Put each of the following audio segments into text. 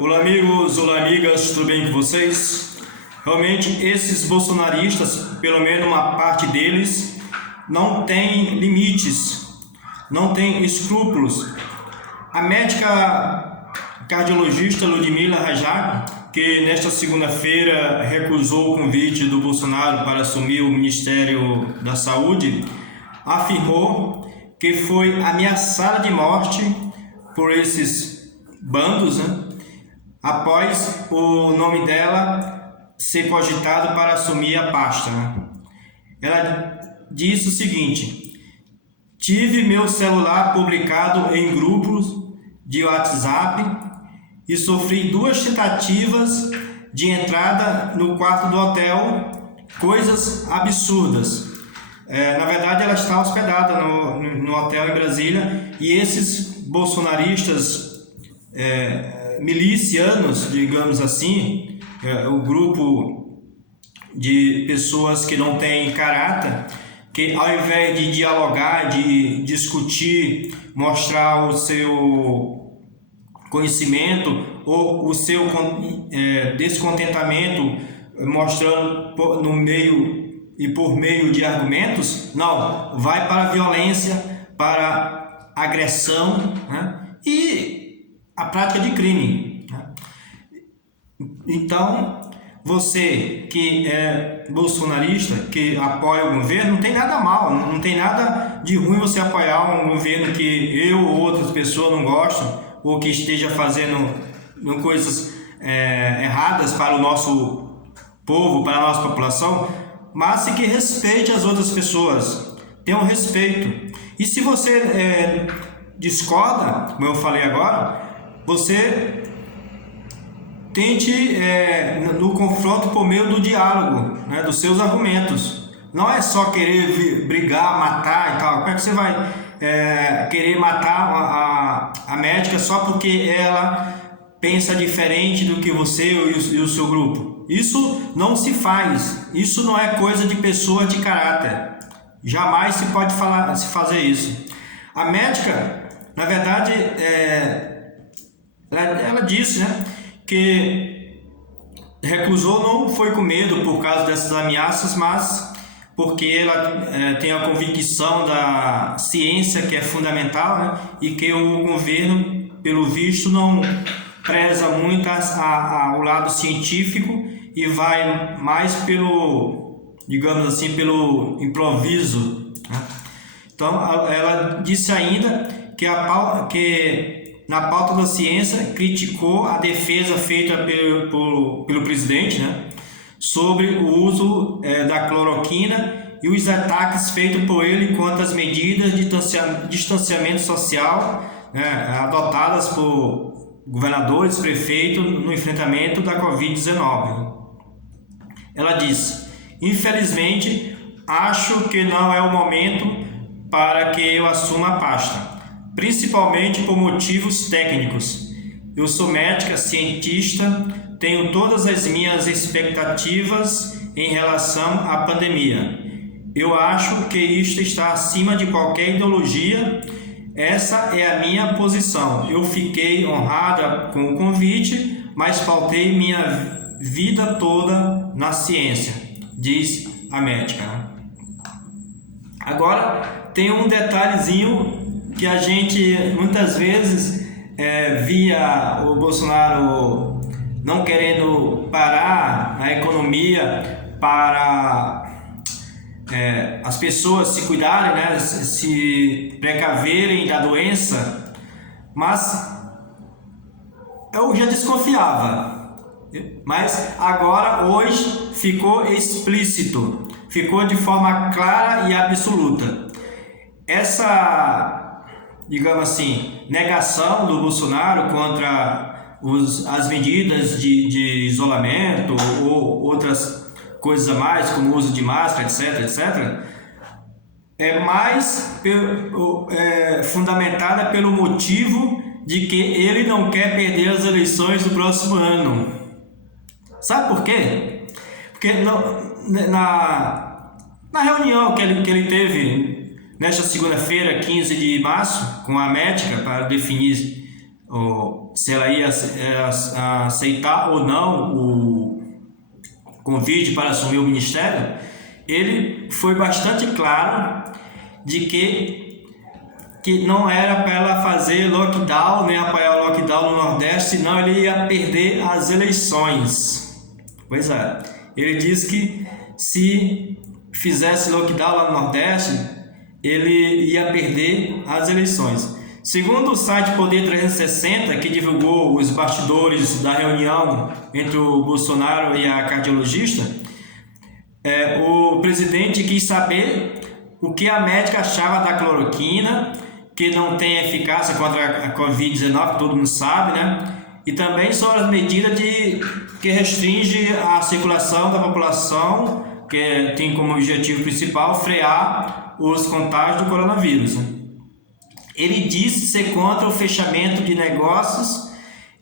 Olá amigos, olá amigas, tudo bem com vocês? Realmente esses bolsonaristas, pelo menos uma parte deles, não tem limites, não tem escrúpulos. A médica cardiologista Ludmila Rajak, que nesta segunda-feira recusou o convite do Bolsonaro para assumir o Ministério da Saúde, afirmou que foi ameaçada de morte por esses bandos, após o nome dela ser cogitado para assumir a pasta. Ela disse o seguinte: tive meu celular publicado em grupos de WhatsApp e sofri 2 tentativas de entrada no quarto do hotel, coisas absurdas. Na verdade, ela está hospedada no hotel em Brasília, e esses bolsonaristas milicianos, digamos assim, o grupo de pessoas que não têm caráter, que ao invés de dialogar, de discutir, mostrar o seu conhecimento ou o seu descontentamento, mostrando no meio e por meio de argumentos, não, vai para a violência, para a agressão, e a prática de crime. Então, você que é bolsonarista, que apoia o governo, não tem nada mal, não tem nada de ruim você apoiar um governo que eu ou outras pessoas não gostam, ou que esteja fazendo coisas erradas para o nosso povo, para a nossa população, mas que respeite as outras pessoas, tenha um respeito. E se você discorda, como eu falei agora, você tente no confronto por meio do diálogo, dos seus argumentos. Não é só querer brigar, matar e tal. Como é que você vai querer matar a médica só porque ela pensa diferente do que você e o seu grupo? Isso não se faz. Isso não é coisa de pessoa de caráter. Jamais se pode se fazer isso. A médica, na verdade, ela disse, que recusou, não foi com medo por causa dessas ameaças, mas porque ela tem a convicção da ciência, que é fundamental, e que o governo, pelo visto, não preza muito ao lado científico e vai mais pelo, digamos assim, pelo improviso. Então, ela disse ainda que na pauta da ciência criticou a defesa feita pelo presidente, sobre o uso da cloroquina e os ataques feitos por ele contra as medidas de distanciamento social adotadas por governadores, prefeitos no enfrentamento da Covid-19. Ela disse: infelizmente, acho que não é o momento para que eu assuma a pasta, principalmente por motivos técnicos. Eu sou médica, cientista, tenho todas as minhas expectativas em relação à pandemia. Eu acho que isto está acima de qualquer ideologia. Essa é a minha posição. Eu fiquei honrada com o convite, mas pautei minha vida toda na ciência, diz a médica. Agora, tem um detalhezinho que a gente muitas vezes via o Bolsonaro não querendo parar a economia para as pessoas se cuidarem, se precaverem da doença, mas eu já desconfiava, mas agora, hoje, ficou explícito, ficou de forma clara e absoluta. Essa, digamos assim, negação do Bolsonaro contra as medidas de isolamento ou outras coisas a mais, como o uso de máscara, etc., é mais fundamentada pelo motivo de que ele não quer perder as eleições do próximo ano. Sabe por quê? Porque na reunião que ele teve nesta segunda-feira, 15 de março, com a médica, para definir se ela ia aceitar ou não o convite para assumir o ministério, ele foi bastante claro de que não era para ela fazer lockdown, nem apoiar o lockdown no Nordeste, senão ele ia perder as eleições. Pois é, ele disse que se fizesse lockdown lá no Nordeste, ele ia perder as eleições. Segundo o site Poder 360, que divulgou os bastidores da reunião entre o Bolsonaro e a cardiologista, o presidente quis saber o que a médica achava da cloroquina, que não tem eficácia contra a Covid-19, que todo mundo sabe, né? E também sobre as medidas que restringe a circulação da população, que tem como objetivo principal frear os contágios do coronavírus. Ele disse ser contra o fechamento de negócios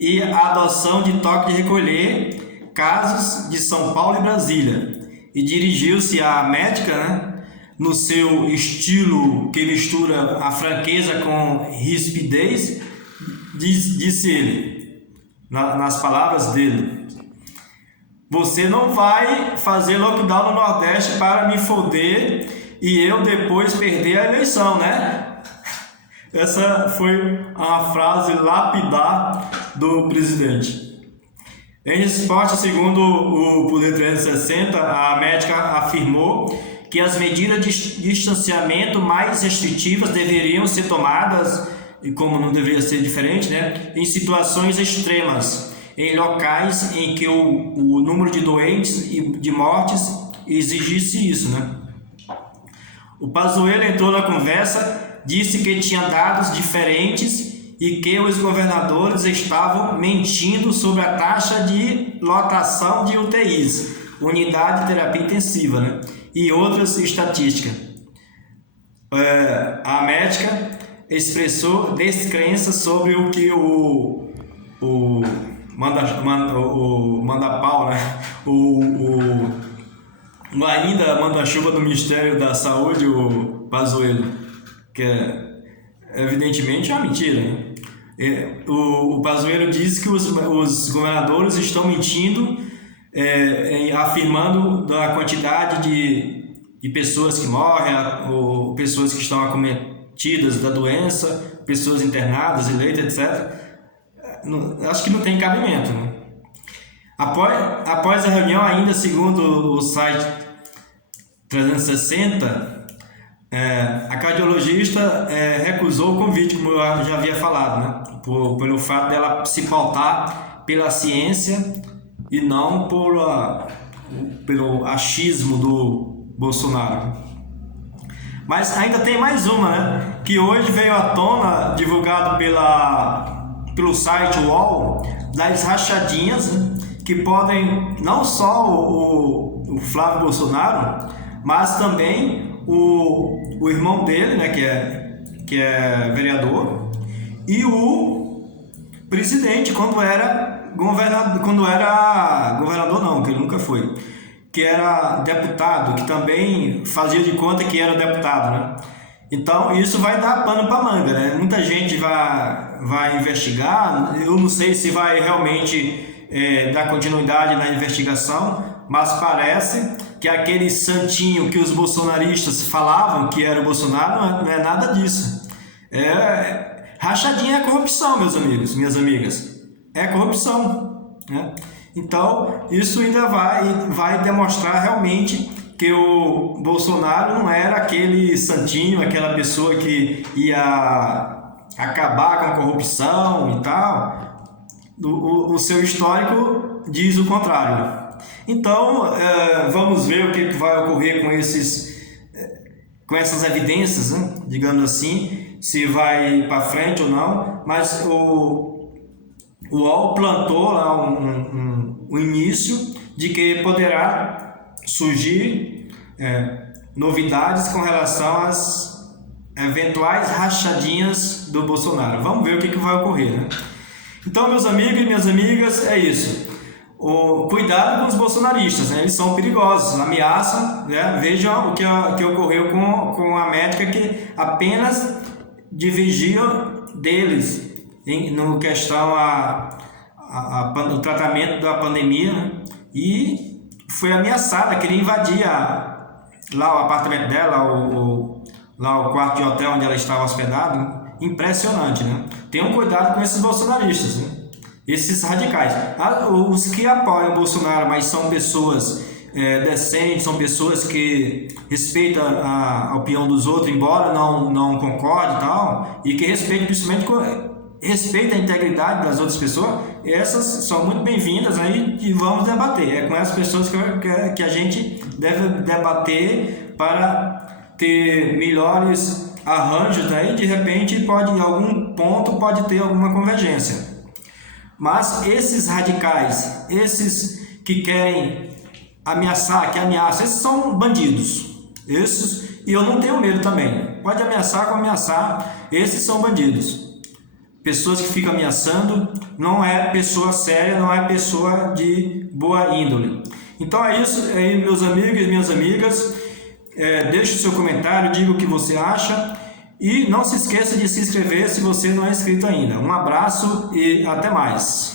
e a adoção de toque de recolher, casos de São Paulo e Brasília. E dirigiu-se à médica, né, no seu estilo que mistura a franqueza com rispidez, disse ele, nas palavras dele: você não vai fazer lockdown no Nordeste para me foder e eu depois perder a eleição, né? Essa foi a frase lapidar do presidente. Em resposta, segundo o Poder 360, a médica afirmou que as medidas de distanciamento mais restritivas deveriam ser tomadas, e como não deveria ser diferente, né, em situações extremas, em locais em que o número de doentes e de mortes exigisse isso, né? O Pazuello entrou na conversa, disse que tinha dados diferentes e que os governadores estavam mentindo sobre a taxa de lotação de UTIs, unidade de terapia intensiva, né? E outras estatísticas. A médica expressou descrença sobre o que o manda-pau, né? Ainda manda-chuva do Ministério da Saúde, o Pazuello, que evidentemente é uma mentira, né? O Pazuello disse que os governadores estão mentindo, afirmando da quantidade de pessoas que morrem, ou pessoas que estão acometidas da doença, pessoas internadas, eleitas, etc. Acho que não tem cabimento, né? Após a reunião, ainda segundo o site 360, a cardiologista recusou o convite, como eu já havia falado, né? Pelo fato dela se pautar pela ciência e não pelo achismo do Bolsonaro. Mas ainda tem mais uma, né? Que hoje veio à tona, divulgado pelo site UOL, das rachadinhas, né, que podem não só o Flávio Bolsonaro, mas também o irmão dele, né, que é vereador, e o presidente quando era governador não, que ele nunca foi, que era deputado, que também fazia de conta que era deputado, né? Então isso vai dar pano para manga, né? Muita gente vai investigar. Eu não sei se vai realmente dar continuidade na investigação, mas parece que aquele santinho que os bolsonaristas falavam que era o Bolsonaro não é nada disso. Rachadinha é corrupção, meus amigos, minhas amigas. É corrupção, né? Então, isso ainda vai demonstrar realmente que o Bolsonaro não era aquele santinho, aquela pessoa que ia acabar com a corrupção e tal. O seu histórico diz o contrário. Então, vamos ver o que vai ocorrer com essas evidências, né? Digamos assim, se vai para frente ou não. Mas o UOL plantou lá um início de que poderá surgir novidades com relação às eventuais rachadinhas do Bolsonaro. Vamos ver o que vai ocorrer, né? Então, meus amigos e minhas amigas, é isso. Cuidado com os bolsonaristas, né? Eles são perigosos, ameaçam, né? Vejam o que ocorreu com a médica que apenas divergia deles no questão o tratamento da pandemia, né? E foi ameaçada, queria invadir lá o apartamento dela, lá o quarto de hotel onde ela estava hospedada. Impressionante, né? Tenham cuidado com esses bolsonaristas, né? Esses radicais. Os que apoiam o Bolsonaro, mas são pessoas decentes, são pessoas que respeitam a opinião dos outros, embora não concorde e tal, e que respeitam principalmente respeita a integridade das outras pessoas, essas são muito bem-vindas aí e vamos debater. É com essas pessoas que a gente deve debater para ter melhores arranjos aí, de repente em algum ponto pode ter alguma convergência. Mas esses radicais, esses que querem ameaçar, que ameaçam, esses são bandidos. E eu não tenho medo também. Pode ameaçar com ameaçar, esses são bandidos. Pessoas que ficam ameaçando, não é pessoa séria, não é pessoa de boa índole. Então é isso aí, meus amigos e minhas amigas. Deixe o seu comentário, diga o que você acha e não se esqueça de se inscrever se você não é inscrito ainda. Um abraço e até mais.